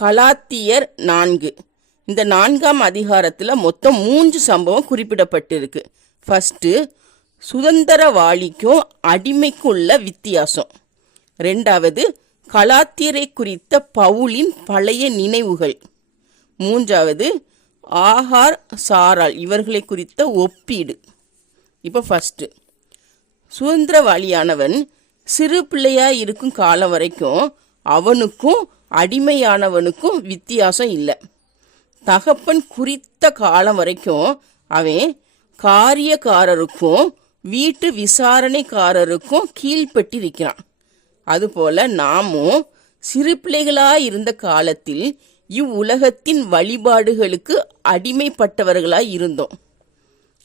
கலாத்தியர் நான்கு. இந்த நான்காம் அதிகாரத்தில் மொத்தம் மூன்று சம்பவம் குறிப்பிடப்பட்டிருக்கு. ஃபஸ்ட்டு சுதந்திரவாளிக்கும் அடிமைக்கும் உள்ள வித்தியாசம். ரெண்டாவது கலாத்தியரை குறித்த பவுலின் பழைய நினைவுகள். மூன்றாவது ஆகார் சாரால் இவர்களை குறித்த ஒப்பீடு. இப்போ ஃபஸ்ட்டு சுதந்திரவாளியானவன் சிறு பிள்ளையாக இருக்கும் காலம் வரைக்கும் அவனுக்கும் அடிமையானவனுக்கும் வித்தியாசம் இல்லை. தகப்பன் குறித்த காலம் வரைக்கும் அவன் காரியக்காரருக்கும் வீட்டு விசாரணைக்காரருக்கும் கீழ்ப்பட்டிருக்கிறான். அதுபோல நாமும் சிறு பிள்ளைகளாய் இருந்த காலத்தில் இவ்வுலகத்தின் வழிபாடுகளுக்கு அடிமைப்பட்டவர்களாய் இருந்தோம்.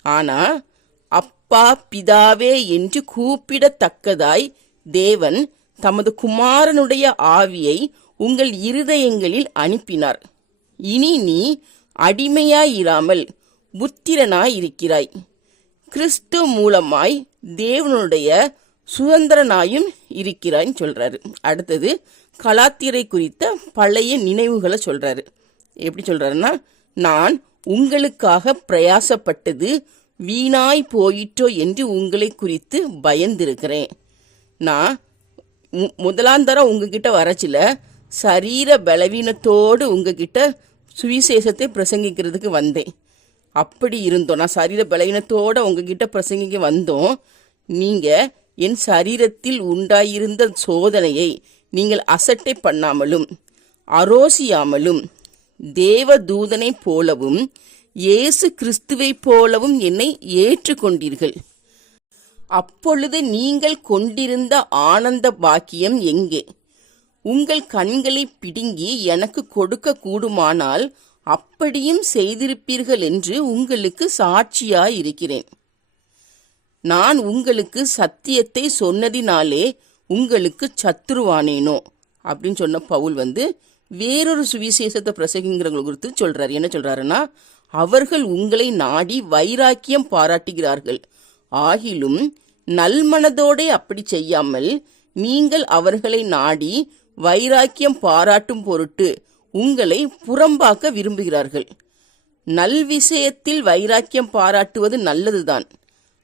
ஆனா அப்பா பிதாவே என்று கூப்பிடத்தக்கதாய் தேவன் தமது குமாரனுடைய ஆவியை உங்கள் இருதயங்களில் அனுப்பினார். இனி நீ அடிமையாயிராமல் புத்திரனாயிருக்கிறாய். கிறிஸ்து மூலமாய் தேவனுடைய சுதந்திரனாயும் இருக்கிறான்னு சொல்கிறாரு அடுத்தது கலாத்திரை குறித்த பழைய நினைவுகளை சொல்கிறாரு எப்படி சொல்கிறாருன்னா நான் உங்களுக்காக பிரயாசப்பட்டது வீணாய் போயிற்றோ என்று உங்களை குறித்து பயந்திருக்கிறேன். நான் மு- உங்ககிட்ட வரச்சில சரீர பலவீனத்தோடு உங்ககிட்ட சுவிசேஷத்தை பிரசங்கிக்கிறதுக்கு வந்தேன். அப்படி இருந்தோம். நான் சரீர பலவீனத்தோட உங்ககிட்ட பிரசங்கிக்க வந்தோம். நீங்கள் என் சரீரத்தில் உண்டாயிருந்த சோதனையை நீங்கள் அசட்டை பண்ணாமலும் அரோசியாமலும் தேவ தூதனை போலவும் இயேசு கிறிஸ்துவைப் போலவும் என்னை ஏற்றுக்கொண்டீர்கள். அப்பொழுது நீங்கள் கொண்டிருந்த ஆனந்த பாக்கியம் எங்கே? உங்கள் கண்களை பிடுங்கி எனக்கு கொடுக்க கூடுமானால் அப்படியும் செய்திருப்பீர்கள் என்று உங்களுக்கு சாட்சியாயிருக்கிறேன். நான் உங்களுக்கு சத்தியத்தை சொன்னதினாலே உங்களுக்கு சத்துருவானேனோ அப்படின்னு சொன்ன பவுல் வந்து வேறொரு சுவிசேஷத்தை பிரசங்கிங்கிறவங்க குறித்து சொல்றாரு. என்ன சொல்றாருன்னா அவர்கள் உங்களை நாடி வைராக்கியம் பாராட்டுகிறார்கள். ஆகிலும் நல்மனதோடே அப்படி செய்யாமல் நீங்கள் அவர்களை நாடி வைராக்கியம் பாராட்டும் பொருட்டு உங்களை புறம்பாக்க விரும்புகிறார்கள். நல் விஷயத்தில் வைராக்கியம் பாராட்டுவது நல்லதுதான்.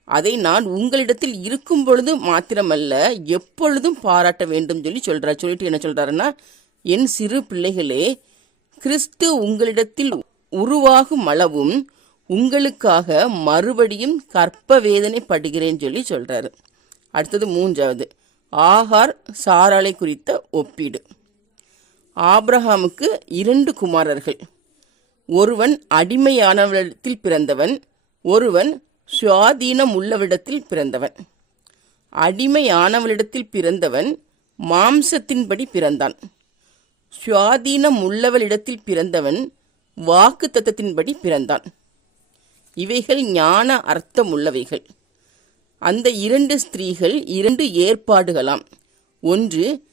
அதை நான் உங்களிடத்தில் இருக்கும் பொழுது மாத்திரமல்ல எப்பொழுதும் பாராட்ட வேண்டும் சொல்லி சொல்றார். சொல்லிட்டு என்ன சொல்றாருன்னா என் சிறு பிள்ளைகளே கிறிஸ்து உங்களிடத்தில் உருவாகும் அளவும் உங்களுக்காக மறுபடியும் கற்ப வேதனை படுகிறேன்னு சொல்லி சொல்றாரு. அடுத்தது மூன்றாவது. ஆகார் சாராலை குறித்த ஒப்பீடு. ஆப்ரஹாமுக்கு இரண்டு குமாரர்கள். ஒருவன் அடிமையானவரிடத்தில் பிறந்தவன் ஒருவன் சுவாதீனம் உள்ளவரிடத்தில் பிறந்தவன். அடிமையானவளிடத்தில் பிறந்தவன் மாம்சத்தின்படி பிறந்தான். சுவாதீனம் உள்ளவளிடத்தில் பிறந்தவன் வாக்கு தத்தத்தின்படி பிறந்தான். இவைகள் ஞான அர்த்தம் உள்ளவைகள் அந்த இரண்டு ஸ்திரீகள் இரண்டு ஏற்பாடுகளாம். ஒன்று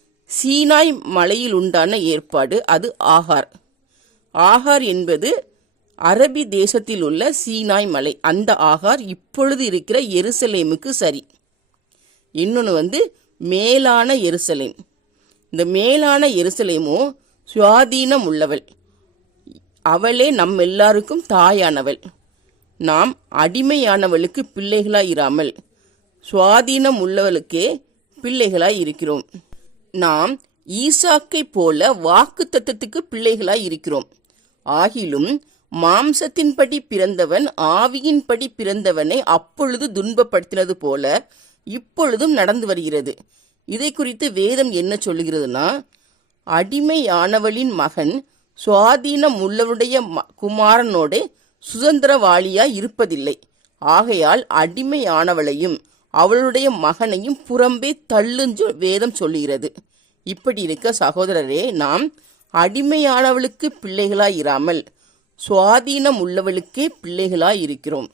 சீனாய் மலையில் உண்டான ஏற்பாடு அது ஆகார். ஆகார் என்பது அரபி தேசத்தில் உள்ள சீனாய் மலை. அந்த ஆகார் இப்பொழுது இருக்கிற எருசலேமுக்கு சரி. இன்னொன்று வந்து மேலான எருசலேம். இந்த மேலான எருசலேமோ சுவாதீனம் உள்ளவள். அவளே நம் எல்லாருக்கும் தாயானவள். நாம் அடிமையானவளுக்கு பிள்ளைகளாயிராமல் இராமல் சுவாதீனம் உள்ளவளுக்கே பிள்ளைகளாய் இருக்கிறோம். நாம் ஈசாக்கை போல வாக்கு தத்துவத்துக்கு பிள்ளைகளாய் இருக்கிறோம். ஆகிலும் மாம்சத்தின்படி பிறந்தவன் ஆவியின்படி பிறந்தவனை அப்பொழுது துன்பப்படுத்தினது போல இப்பொழுதும் நடந்து வருகிறது. இதை குறித்து வேதம் என்ன சொல்லுகிறதுனா அடிமையானவளின் மகன் சுவாதீனம் உள்ளவருடைய குமாரனோடு சுதந்திரவாளியாய் இருப்பதில்லை. ஆகையால் அடிமையானவளையும் அவளுடைய மகனையும் புறம்பே தள்ளுஞ்சு வேதம் சொல்லுகிறது. இப்படி இருக்க சகோதரரே நாம் அடிமையானவளுக்கு பிள்ளைகளாய் இராமல் சுவாதீனம் உள்ளவளுக்கே பிள்ளைகளாய் இருக்கிறோம்